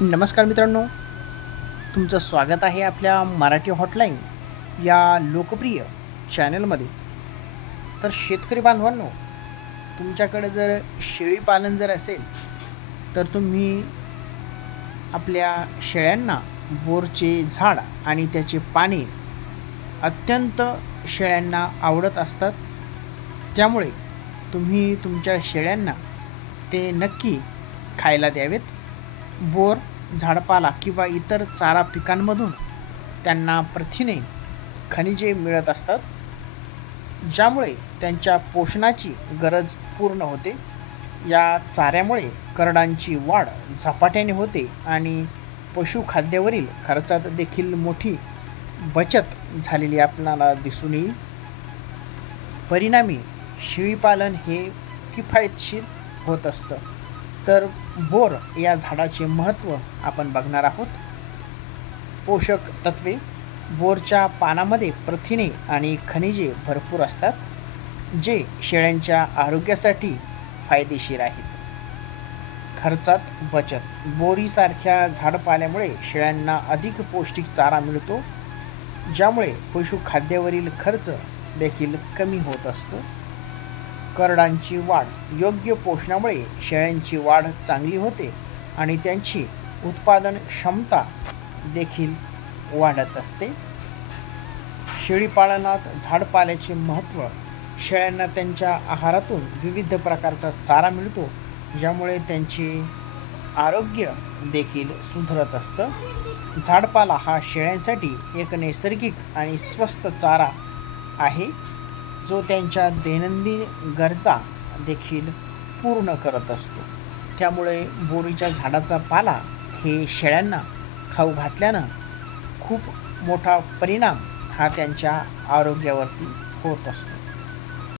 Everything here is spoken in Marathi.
नमस्कार मित्रांनो. तुमचं स्वागत आहे आपल्या मराठी हॉटलाईन या लोकप्रिय चॅनलमध्ये. तर शेतकरी बांधवांनो तुमच्याकडे जर शेळीपालन जर असेल तर तुम्ही आपल्या शेळ्यांना बोरचे झाड आणि त्याचे पाने अत्यंत शेळ्यांना आवडत असतात. त्यामुळे तुम्ही तुमच्या शेळ्यांना ते नक्की खायला द्यावेत. बोर झाडपाला किंवा इतर चारा पिकांमधून त्यांना प्रथिने खनिजे मिळत असतात ज्यामुळे त्यांच्या पोषणाची गरज पूर्ण होते. या चाऱ्यामुळे करडांची वाढ झपाट्याने होते आणि पशुखाद्यावरील खर्चात देखील मोठी बचत झालेली आपल्याला दिसून येईल. परिणामी शेळीपालन हे किफायतशीर होत असतं. तर बोर या झाडाचे महत्त्व आपण बघणार आहोत. पोषक तत्वे बोरच्या पानामध्ये प्रथिने आणि खनिजे भरपूर असतात जे शेळ्यांच्या आरोग्यासाठी फायदेशीर आहेत. खर्चात बचत. बोरीसारख्या झाडपाल्यामुळे शेळ्यांना अधिक पौष्टिक चारा मिळतो ज्यामुळे पशुखाद्यावरील खर्च देखील कमी होत असतो. करडांची वाढ योग्य पोषणामुळे शेळ्यांची वाढ चांगली होते आणि त्यांची उत्पादन क्षमता देखील वाढत असते. शेळीपालनात झाडपाल्याचे महत्त्व शेळ्यांना त्यांच्या आहारातून विविध प्रकारचा चारा मिळतो ज्यामुळे त्यांचे आरोग्य देखील सुधरत असतं. झाडपाला हा शेळ्यांसाठी एक नैसर्गिक आणि स्वस्त चारा आहे. जो त्यांच्या दैनंदिन गरजा देखील पूर्ण करत असतो. त्यामुळे बोरीच्या झाडाचा पाला हे शेळ्यांना खाऊ घातल्यानं खूप मोठा परिणाम हा त्यांच्या आरोग्यावरती होत असतो.